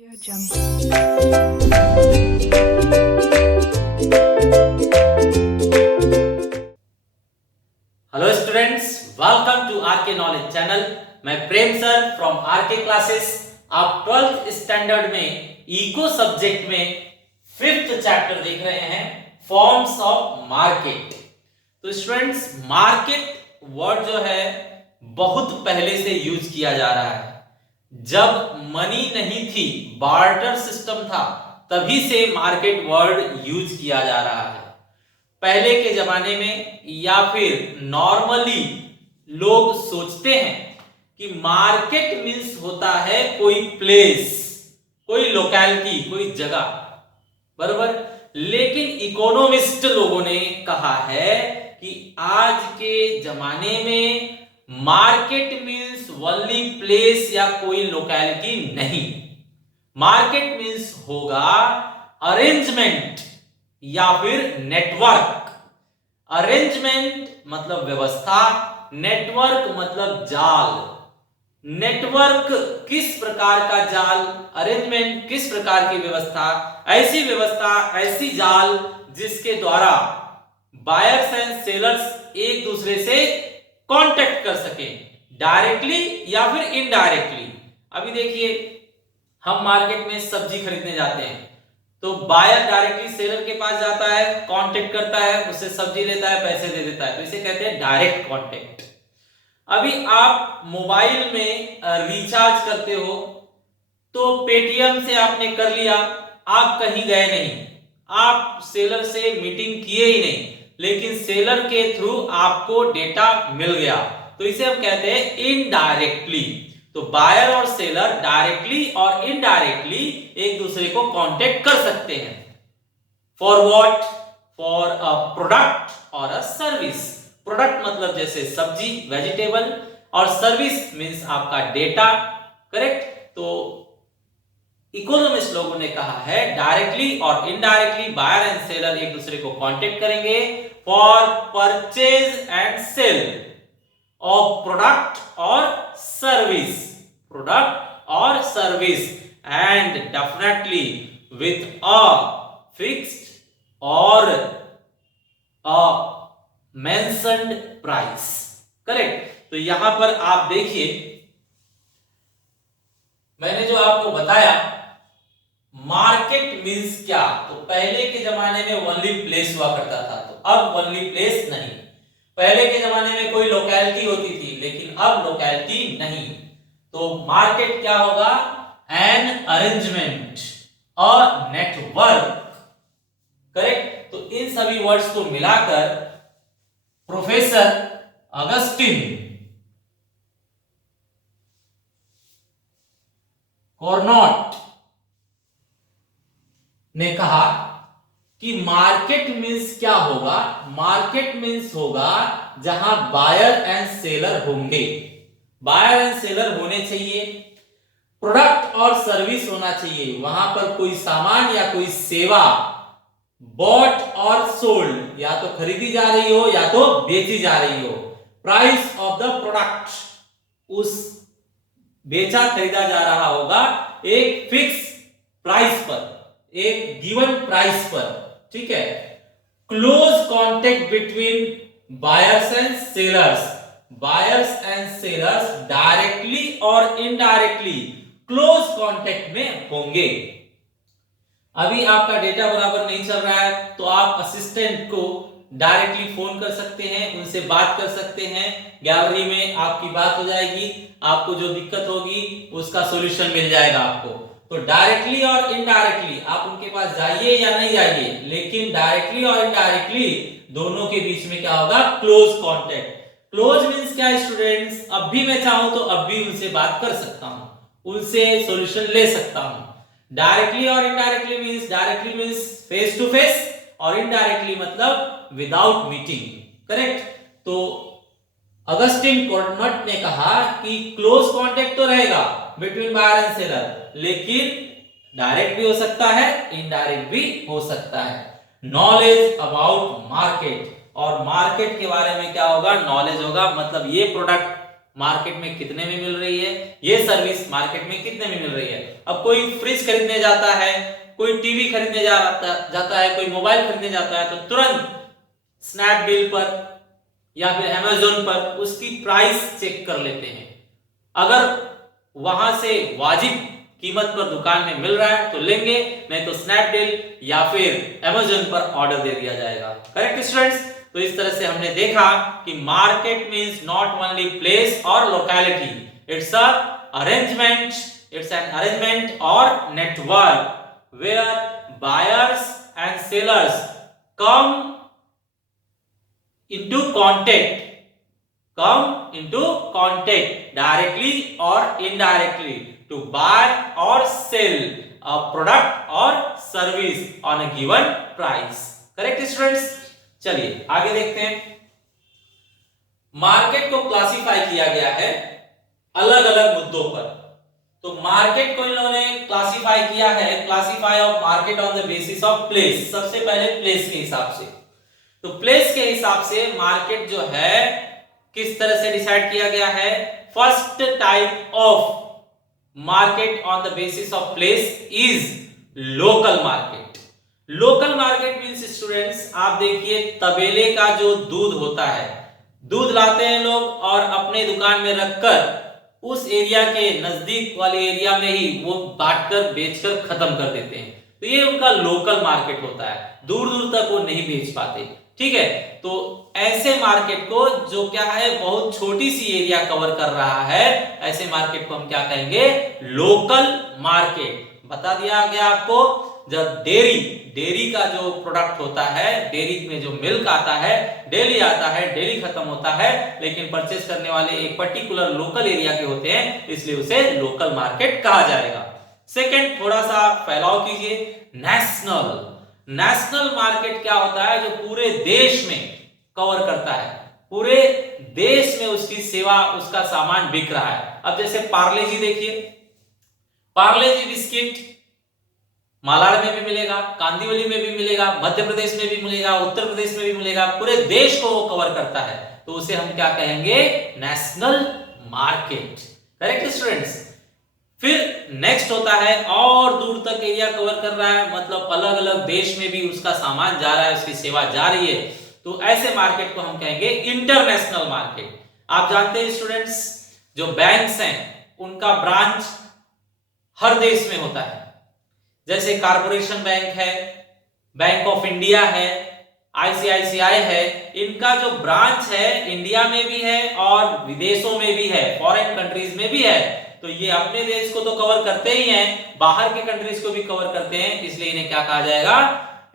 Audio Jungle. Hello students, welcome to RK knowledge channel. मैं Prem sir from RK classes. आप 12th standard में eco subject में 5th chapter देख रहे हैं, फॉर्म्स ऑफ मार्केट। तो स्टूडेंट्स, मार्केट वर्ड जो है बहुत पहले से यूज किया जा रहा है। जब मनी नहीं थी, बार्टर सिस्टम था, तभी से मार्केट वर्ड यूज किया जा रहा है। पहले के जमाने में या फिर नॉर्मली लोग सोचते हैं कि मार्केट मीन्स होता है कोई प्लेस, कोई लोकेलिटी, कोई जगह, बराबर। लेकिन इकोनॉमिस्ट लोगों ने कहा है कि आज के जमाने में मार्केट मीन्स ओनली प्लेस या कोई लोकेलिटी नहीं। मार्केट मीन्स होगा अरेंजमेंट या फिर नेटवर्क। अरेंजमेंट मतलब व्यवस्था, नेटवर्क मतलब जाल। नेटवर्क किस प्रकार का जाल, अरेंजमेंट किस प्रकार की व्यवस्था, ऐसी व्यवस्था, ऐसी जाल जिसके द्वारा बायर्स एंड सेलर्स एक दूसरे से कांटेक्ट कर सके, डायरेक्टली या फिर इनडायरेक्टली। अभी देखिए, हम मार्केट में सब्जी खरीदने जाते हैं तो बायर डायरेक्टली सेलर के पास जाता है, कांटेक्ट करता है, उससे सब्जी लेता है, पैसे दे देता है, तो इसे कहते हैं डायरेक्ट कांटेक्ट। अभी आप मोबाइल में रिचार्ज करते हो तो पेटीएम से आपने कर लिया, आप कहीं गए नहीं, आप सेलर से मीटिंग किए ही नहीं, लेकिन सेलर के थ्रू आपको डेटा मिल गया, तो इसे हम कहते हैं इनडायरेक्टली। तो बायर और सेलर डायरेक्टली और इनडायरेक्टली एक दूसरे को कांटेक्ट कर सकते हैं। For what? For a product और अ सर्विस। प्रोडक्ट मतलब जैसे सब्जी, वेजिटेबल, और सर्विस मींस आपका डेटा, करेक्ट। तो इकोनॉमिस्ट लोगों ने कहा है डायरेक्टली और इनडायरेक्टली बायर एंड सेलर एक दूसरे को कांटेक्ट करेंगे for purchase and sale of product और सर्विस, प्रोडक्ट और service, and definitely with a fixed और अ मेंशन्ड प्राइस, करेक्ट। तो यहां पर आप देखिए, मैंने जो आपको बताया मार्केट मींस क्या, तो पहले के जमाने में ओनली प्लेस हुआ करता था, तो अब ओनली प्लेस नहीं। पहले के जमाने में कोई लोकेलिटी होती थी, लेकिन अब लोकेलिटी नहीं। तो मार्केट क्या होगा? An arrangement, a network, correct. तो इन सभी वर्ड्स को मिलाकर प्रोफेसर अगस्टिन कॉर्नोट ने कहा कि मार्केट मींस क्या होगा? मार्केट मींस होगा जहां बायर एंड सेलर होंगे, बायर एंड सेलर होने चाहिए, प्रोडक्ट और सर्विस होना चाहिए, वहां पर कोई सामान या कोई सेवा बॉट और सोल्ड, या तो खरीदी जा रही हो या तो बेची जा रही हो। प्राइस ऑफ द प्रोडक्ट, उस बेचा खरीदा जा रहा होगा एक फिक्स प्राइस पर, एक गिवन प्राइस पर, ठीक है। Close contact between buyers and sellers, buyers and sellers directly और इनडायरेक्टली क्लोज कांटेक्ट में होंगे। अभी आपका डेटा बराबर नहीं चल रहा है तो आप असिस्टेंट को डायरेक्टली फोन कर सकते हैं, उनसे बात कर सकते हैं, गैलरी में आपकी बात हो जाएगी, आपको जो दिक्कत होगी उसका सॉल्यूशन मिल जाएगा आपको। तो डायरेक्टली और इनडायरेक्टली आप उनके पास जाइए या नहीं जाइए, लेकिन डायरेक्टली और इनडायरेक्टली दोनों के बीच में क्या होगा? Close contact. क्लोज मींस क्या स्टूडेंट्स? अब भी मैं चाहूं तो अब भी उनसे बात कर सकता हूं, उनसे सॉल्यूशन ले सकता हूं। डायरेक्टली और indirectly means, directly means face to face और इनडायरेक्टली मतलब विदाउट मीटिंग, करेक्ट। तो अगस्टिन कॉर्नोट ने कहा कि क्लोज कांटेक्ट तो रहेगा बिटवीन बायर एंड सेलर, लेकिन डायरेक्ट भी हो सकता है, इनडायरेक्ट भी हो सकता है। नॉलेज अबाउट मार्केट, और मार्केट के बारे में क्या होगा? नॉलेज होगा, मतलब ये प्रोडक्ट मार्केट में कितने में मिल रही है, ये सर्विस मार्केट में कितने में मिल रही है। अब कोई फ्रिज खरीदने जाता है, कोई टीवी खरीदने जाता है, कोई मोबाइल खरीदने जाता है, तो तुरंत स्नैपडील पर या फिर अमेज़न पर उसकी प्राइस चेक कर लेते हैं। अगर वहां से वाजिब कीमत पर दुकान में मिल रहा है तो लेंगे, नहीं तो स्नैपडील या फिर अमेज़न पर ऑर्डर दे दिया जाएगा। Correct students? तो इस तरह से हमने देखा कि market means not only place और लोकेलिटी, इट्स एन अरेंजमेंट और network where buyers and sellers come into contact directly or indirectly to buy or sell a product or service on a given price. Correct students? चलिए आगे देखते हैं। Market को classify किया गया है अलग अलग मुद्दों पर। तो मार्केट को इन लोगों ने क्लासिफाई किया है, classify of market on the basis of place. सबसे पहले प्लेस के हिसाब से, तो प्लेस के हिसाब से मार्केट जो है किस तरह से डिसाइड किया गया है। First type of market on the basis of place is local market. Local market means students, आप देखिए तबेले का जो दूध होता है, दूध लाते हैं लोग और अपने दुकान में रखकर उस एरिया के नजदीक वाले एरिया में ही वो बांटकर बेचकर खत्म कर देते हैं। तो ये उनका लोकल मार्केट होता है, दूर दूर तक वो नहीं बेच पाते। ठीक है, तो ऐसे मार्केट को जो क्या है बहुत छोटी सी एरिया कवर कर रहा है, ऐसे मार्केट को हम क्या कहेंगे, लोकल मार्केट। बता दिया गया आपको। जब डेयरी का जो प्रोडक्ट होता है, डेयरी में जो मिल्क आता है, डेली आता है, डेली खत्म होता है, लेकिन परचेस करने वाले एक पर्टिकुलर लोकल एरिया के होते हैं, इसलिए उसे लोकल मार्केट कहा जाएगा। सेकंड, थोड़ा सा फैलाव कीजिए, नेशनल मार्केट क्या होता है, जो पूरे देश में कवर करता है, पूरे देश में उसकी सेवा, उसका सामान बिक रहा है। अब जैसे पार्ले जी देखिए, पार्ले जी बिस्किट मालाड में भी मिलेगा, कांदिवली में भी मिलेगा, मध्य प्रदेश में भी मिलेगा, उत्तर प्रदेश में भी मिलेगा, पूरे देश को वो कवर करता है, तो उसे हम क्या कहेंगे, नेशनल मार्केट। Correct students? फिर नेक्स्ट होता है और दूर तक एरिया कवर कर रहा है, मतलब अलग अलग देश में भी उसका सामान जा रहा है, उसकी सेवा जा रही है, तो ऐसे मार्केट को हम कहेंगे इंटरनेशनल मार्केट। आप जानते हैं स्टूडेंट्स, जो बैंक्स हैं उनका ब्रांच हर देश में होता है। जैसे कारपोरेशन बैंक है, बैंक ऑफ इंडिया है, आईसीआईसीआई है, इनका जो ब्रांच है इंडिया में भी है और विदेशों में भी है, फॉरेन कंट्रीज में भी है। तो ये अपने देश को तो कवर करते ही हैं, बाहर के कंट्रीज को भी कवर करते हैं, इसलिए इन्हें क्या कहा जाएगा,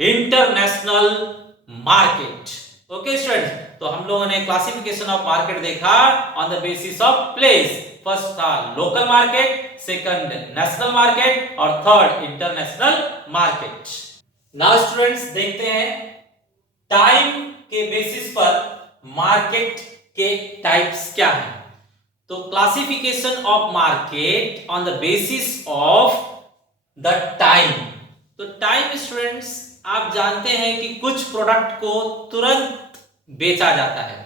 इंटरनेशनल मार्केट। ओके स्टूडेंट्स, तो हम लोगों ने क्लासिफिकेशन ऑफ मार्केट देखा on the basis of place. First था local market, second national market और third international market. Now students देखते हैं टाइम के बेसिस पर मार्केट के टाइप्स क्या हैं। तो classification of market on the basis of the time. तो टाइम स्टूडेंट्स, आप जानते हैं कि कुछ प्रोडक्ट को तुरंत बेचा जाता है।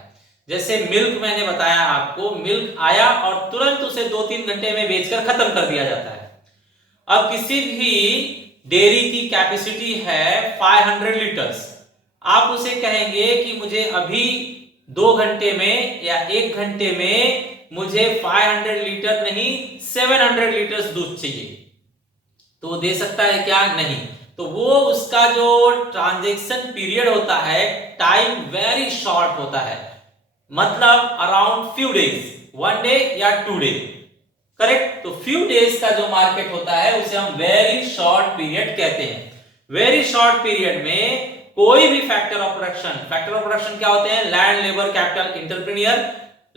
जैसे मिल्क मैंने बताया आपको, मिल्क आया और तुरंत उसे 2-3 घंटे में बेचकर खत्म कर दिया जाता है। अब किसी भी डेयरी की कैपेसिटी है 500 लीटर्स, आप उसे कहेंगे कि मुझे अभी 2 घंटे में या 1 घंटे में मुझे 500 लीटर नहीं 700 लीटर्स दूध चाहिए, तो वो दे सकता है क्या? नहीं। तो वो उसका जो ट्रांजैक्शन पीरियड होता है, टाइम वेरी शॉर्ट होता है, मतलब अराउंड फ्यू डेज, 1 डे या 2 डे। करेक्ट? तो फ्यू डेज का जो मार्केट होता है उसे हम वेरी शॉर्ट पीरियड कहते हैं। वेरी शॉर्ट पीरियड में कोई भी फैक्टर ऑफ प्रोडक्शन क्या होते हैं? Land, labour, capital, entrepreneur,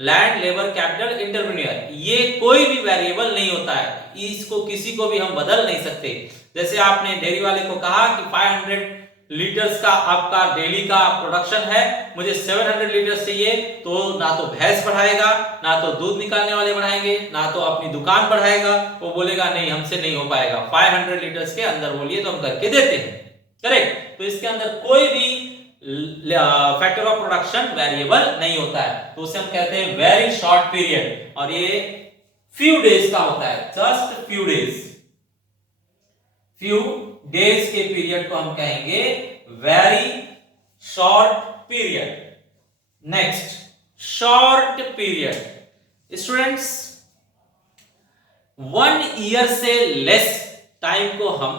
land, labour, capital, entrepreneur, ये कोई भी वेरिएबल नहीं होता है, इसको किसी को भी हम बदल नहीं सकते। जैसे आपने डेयरी वाले को कहा कि 500 लीटर्स का आपका डेली का प्रोडक्शन है, मुझे 700 लीटर्स चाहिए, तो ना तो भैंस बढ़ाएगा, ना तो दूध निकालने वाले बढ़ाएंगे, ना तो अपनी दुकान बढ़ाएगा, वो बोलेगा नहीं हमसे नहीं हो पाएगा, 500 लीटर्स के अंदर बोलिए तो हम करके देते हैं। करेक्ट? तो इसके अंदर कोई भी फैक्टर ऑफ प्रोडक्शन वेरिएबल नहीं होता है, तो उसे हम कहते हैं वेरी शॉर्ट पीरियड, और ये फ्यू डेज का होता है, just few days. Few days के पीरियड को हम कहेंगे very short period. Next, short period students, 1 year से लेस टाइम को हम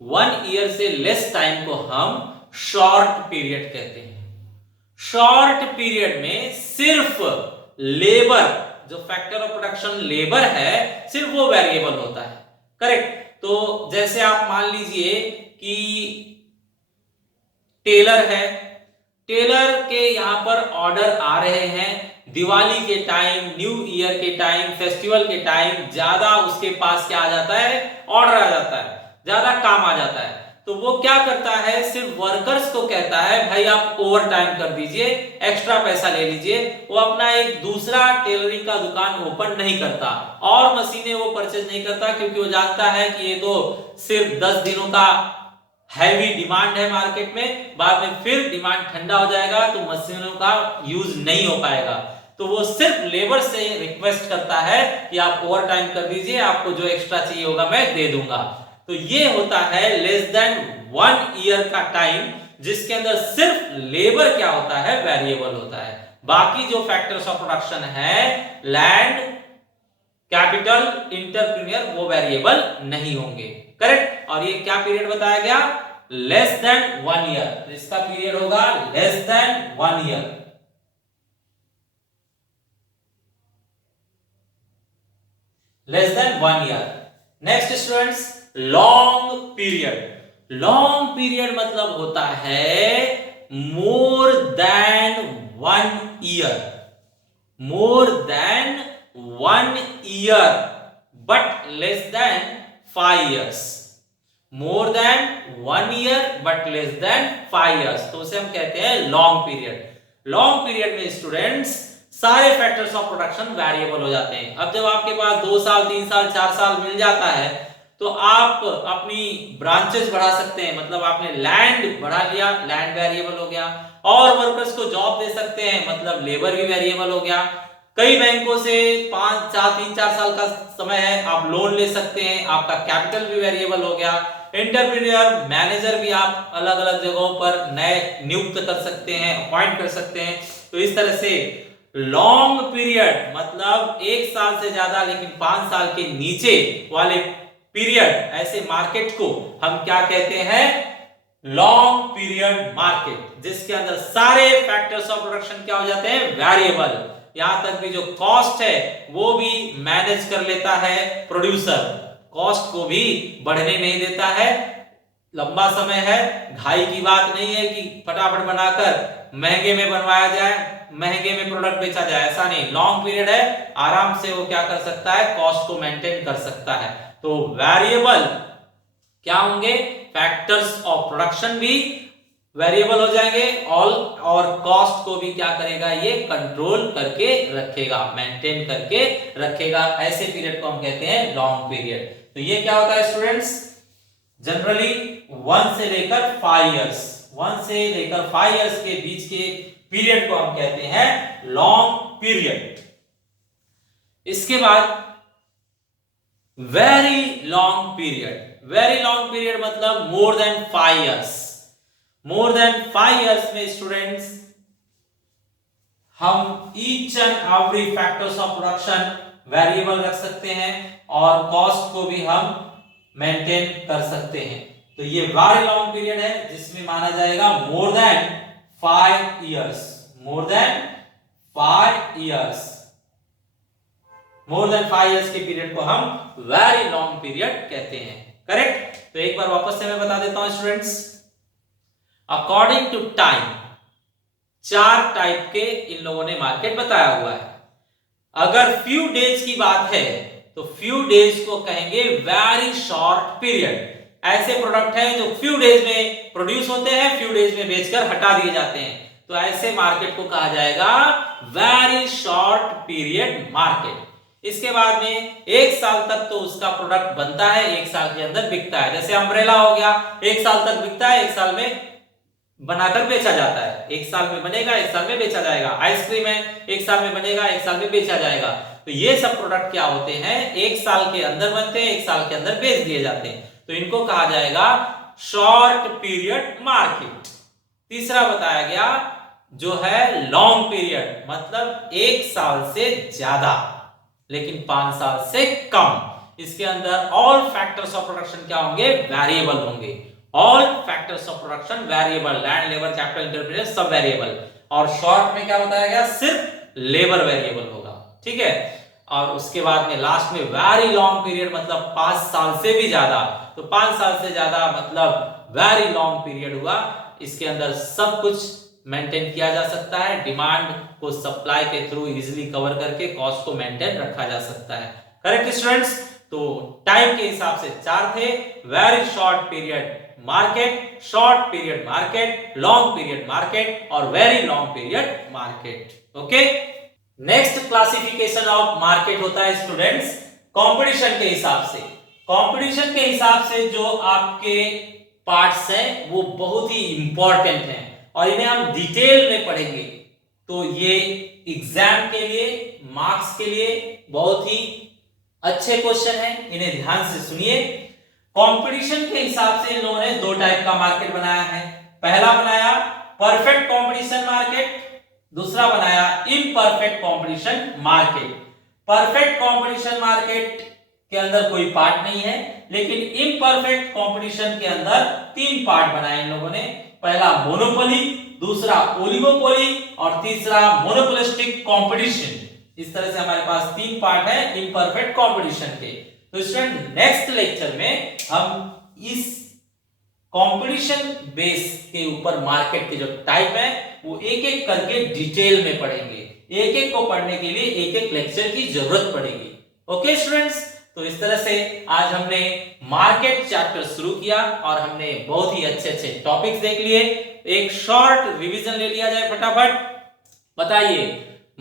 1 ईयर से लेस टाइम को हम शॉर्ट पीरियड कहते हैं। शॉर्ट पीरियड में सिर्फ लेबर, जो फैक्टर ऑफ प्रोडक्शन लेबर है, सिर्फ वो वेरिएबल होता है, करेक्ट। तो जैसे आप मान लीजिए कि टेलर है, टेलर के यहां पर ऑर्डर आ रहे हैं दिवाली के टाइम, न्यू ईयर के टाइम, फेस्टिवल के टाइम, ज्यादा उसके पास क्या आ जाता है, ऑर्डर आ जाता है, ज्यादा काम आ जाता है। तो वो क्या करता है, सिर्फ वर्कर्स को कहता है भाई आप ओवर टाइम कर दीजिए, एक्स्ट्रा पैसा ले लीजिए। वो अपना एक दूसरा टेलरिंग का दुकान ओपन नहीं करता और मशीनें वो परचेज नहीं करता, क्योंकि वो जानता है कि ये तो सिर्फ 10 दिनों का हैवी डिमांड है मार्केट में, बाद में फिर डिमांड ठंडा हो जाएगा तो मशीनों का यूज नहीं हो पाएगा। तो वो सिर्फ लेबर से रिक्वेस्ट करता है कि आप ओवर टाइम कर दीजिए, आपको जो एक्स्ट्रा चाहिए होगा मैं दे दूंगा। तो ये होता है लेस देन 1 ईयर का टाइम, जिसके अंदर सिर्फ लेबर क्या होता है, वेरिएबल होता है। बाकी जो फैक्टर्स ऑफ प्रोडक्शन है, लैंड, कैपिटल, इंटरप्रीनियर, वो वेरिएबल नहीं होंगे, करेक्ट। और ये क्या पीरियड बताया गया, लेस देन 1 ईयर, इसका पीरियड होगा less than 1 year. Less than 1 year. Next students, long period. Long period मतलब होता है more than 1 year, more than 1 year but less than 5 years, more than 1 year but less than 5 years, तो उसे हम कहते हैं लॉन्ग पीरियड। लॉन्ग पीरियड में students सारे फैक्टर्स ऑफ प्रोडक्शन वेरिएबल हो जाते हैं। अब जब आपके पास 2 साल 3 साल 4 साल मिल जाता है तो आप अपनी ब्रांचेस बढ़ा सकते हैं, मतलब आपने लैंड बढ़ा लिया, लैंड वेरिएबल हो गया, और वर्कर्स को जॉब दे सकते हैं, मतलब लेबर भी वेरिएबल हो गया। कई बैंकों से 3-4 साल का समय है, आप लोन ले सकते हैं, आपका कैपिटल भी वेरिएबल हो गया। एंटरप्रेन्योर, मैनेजर भी आप अलग अलग जगहों पर नए नियुक्त कर सकते हैं, अपॉइंट कर सकते हैं। तो इस तरह से लॉन्ग पीरियड मतलब 1 साल से ज्यादा लेकिन 5 साल के नीचे वाले पीरियड, ऐसे मार्केट को हम क्या कहते हैं, लॉन्ग पीरियड मार्केट, जिसके अंदर सारे फैक्टर्स ऑफ प्रोडक्शन क्या हो जाते हैं, वेरिएबल। यहां तक भी जो कॉस्ट है वो भी मैनेज कर लेता है प्रोड्यूसर, कॉस्ट को भी बढ़ने नहीं देता है। लंबा समय है, घाई की बात नहीं है कि फटाफट बनाकर महंगे में बनवाया जाए, महंगे में प्रोडक्ट बेचा जाए, ऐसा नहीं। लॉन्ग पीरियड है, आराम से वो क्या कर सकता है, कॉस्ट को मेंटेन कर सकता है। तो वेरिएबल क्या होंगे, फैक्टर्स ऑफ प्रोडक्शन भी वेरिएबल हो जाएंगे, और कॉस्ट को भी क्या करेगा, ये कंट्रोल करके रखेगा, मेंटेन करके रखेगा। ऐसे पीरियड को हम कहते हैं लॉन्ग पीरियड। तो ये क्या होता है स्टूडेंट्स, जनरली 1 से लेकर 5 इयर्स, 1 से लेकर 5 इयर्स के बीच के पीरियड को हम कहते हैं लॉन्ग पीरियड। इसके बाद very long period. Very long period मतलब more than 5 years. More than 5 years में स्टूडेंट्स हम each and every factors of production variable रख सकते हैं और कॉस्ट को भी हम मेंटेन कर सकते हैं। तो ये वेरी लॉन्ग पीरियड है जिसमें माना जाएगा मोर than 5 years, more than 5 years, more than 5 years के पीरियड को हम वेरी लॉन्ग पीरियड कहते हैं, करेक्ट। तो एक बार वापस से मैं बता देता हूं students, according to time 4 type के इन लोगों ने मार्केट बताया हुआ है। अगर फ्यू डेज की बात है तो फ्यू डेज को कहेंगे वेरी शॉर्ट पीरियड। ऐसे प्रोडक्ट हैं जो फ्यू डेज में प्रोड्यूस होते हैं, फ्यू डेज में बेचकर हटा दिए जाते हैं, तो ऐसे मार्केट को कहा जाएगा वेरी शॉर्ट पीरियड मार्केट। इसके बाद में 1 साल तक तो उसका प्रोडक्ट बनता है, 1 साल के अंदर बिकता है। जैसे अम्ब्रेला हो गया, 1 साल तक बिकता है, 1 साल में बनाकर बेचा जाता है। एक साल में बनेगा, एक साल में बेचा जाएगा। आइसक्रीम है, एक साल में बनेगा, एक साल में बेचा जाएगा। तो ये सब प्रोडक्ट क्या होते हैं, एक साल के अंदर बनते हैं, एक साल के अंदर बेच दिए जाते हैं। तो इनको कहा जाएगा शॉर्ट पीरियड मार्केट। तीसरा बताया गया जो है लॉन्ग पीरियड, मतलब एक साल से ज्यादा लेकिन 5 साल से कम। इसके अंदर ऑल फैक्टर्स ऑफ प्रोडक्शन क्या होंगे, वेरिएबल होंगे। All factors of production variable, land, labour, capital, interpreter सब वेरिएबल। और शॉर्ट में क्या बताया गया, सिर्फ लेबर वेरिएबल होगा, ठीक है। और उसके बाद में लास्ट में वेरी लॉन्ग पीरियड, मतलब 5 साल से भी ज्यादा। तो 5 साल से ज्यादा मतलब वेरी लॉन्ग पीरियड हुआ। इसके अंदर सब कुछ मेंटेन किया जा सकता है, डिमांड को सप्लाई के थ्रू इजीली कवर करके कॉस्ट को मेंटेन रखा जा सकता है। Correct students. तो टाइम के हिसाब से 4 थे, very short period market, short period market, long period market और very long period market. Okay. Next classification of market होता है स्टूडेंट्स कंपटीशन के हिसाब से। कंपटीशन के हिसाब से जो आपके पार्ट्स हैं वो बहुत ही इंपॉर्टेंट हैं और इन्हें हम डिटेल में पढ़ेंगे। तो ये एग्जाम के लिए, मार्क्स के लिए बहुत ही अच्छे क्वेश्चन हैं, इन्हें ध्यान से सुनिए। कंपटीशन के हिसाब से इन लोगों ने 2 टाइप का मार्केट बनाया है। पहला बनाया परफेक्ट कंपटीशन मार्केट, दूसरा बनाया imperfect competition market. Perfect competition market के अंदर कोई पार्ट नहीं है, लेकिन इम्परफेक्ट कंपटीशन के अंदर 3 पार्ट बनाए इन लोगों ने। पहला मोनोपोली, दूसरा ओलिगोपोली और तीसरा मोनोपोलिस्टिक कंपटीशन। इस तरह से हमारे पास 3 पार्ट है इम्परफेक्ट कंपटीशन के। तो स्टूडेंट नेक्स्ट लेक्चर में हम इस कंपटीशन बेस के ऊपर मार्केट के जो टाइप है वो एक एक करके डिटेल में पढ़ेंगे। एक एक को पढ़ने के लिए एक एक लेक्चर की जरूरत पड़ेगी। Okay students. तो इस तरह से आज हमने मार्केट चैप्टर शुरू किया और हमने बहुत ही अच्छे अच्छे टॉपिक्स देख लिए। एक शॉर्ट रिवीजन ले लिया जाए फटाफट। बताइए,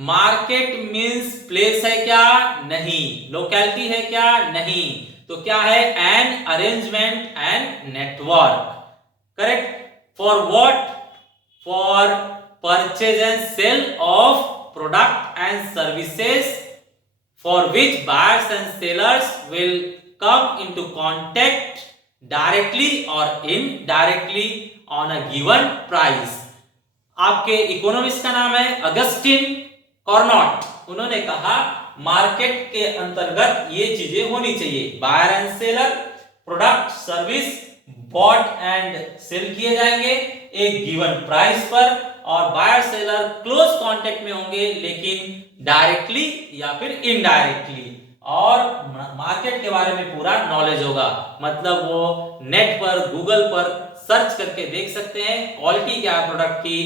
मार्केट मींस प्लेस है क्या, नहीं। लोकेलिटी है क्या, नहीं। तो क्या है, an arrangement and network. Correct. For what, for purchase and sale of product and services for which buyers and sellers will come into contact directly or indirectly on a given price। आपके economist का नाम है Augustine Cournot. उन्होंने कहा market के अंतर्गत ये चीजें होनी चाहिए, buyer and seller, product service bought and sale किए जाएंगे एक गिवन प्राइस पर, और बायर सेलर क्लोज कांटेक्ट में होंगे लेकिन डायरेक्टली या फिर इनडायरेक्टली, और मार्केट के बारे में पूरा नॉलेज होगा। मतलब वो नेट पर, गूगल पर सर्च करके देख सकते हैं क्वालिटी क्या है प्रोडक्ट की,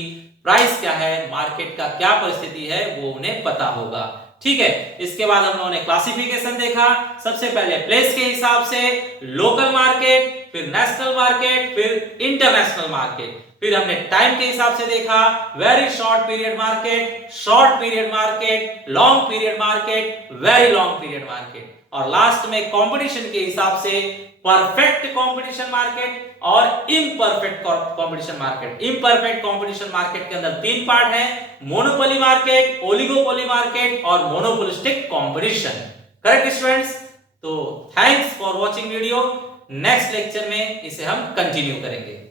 प्राइस क्या है, मार्केट का क्या परिस्थिति है वो उन्हें पता होगा। ठीक है। इसके बाद हम लोगों ने क्लासिफिकेशन देखा। सबसे पहले प्लेस के हिसाब से लोकल मार्केट, फिर नेशनल मार्केट, फिर इंटरनेशनल मार्केट। फिर हमने टाइम के हिसाब से देखा, very short period market, short period market, long period market, very long period market, और लास्ट में कंपटीशन के हिसाब से परफेक्ट कंपटीशन मार्केट और imperfect competition market. Imperfect competition market के अंदर 3 पार्ट हैं, मोनोपोली मार्केट, ओलिगोपोली मार्केट और मोनोपोलिस्टिक कंपटीशन। Correct students. तो thanks for watching video. Next lecture में इसे हम कंटिन्यू करेंगे।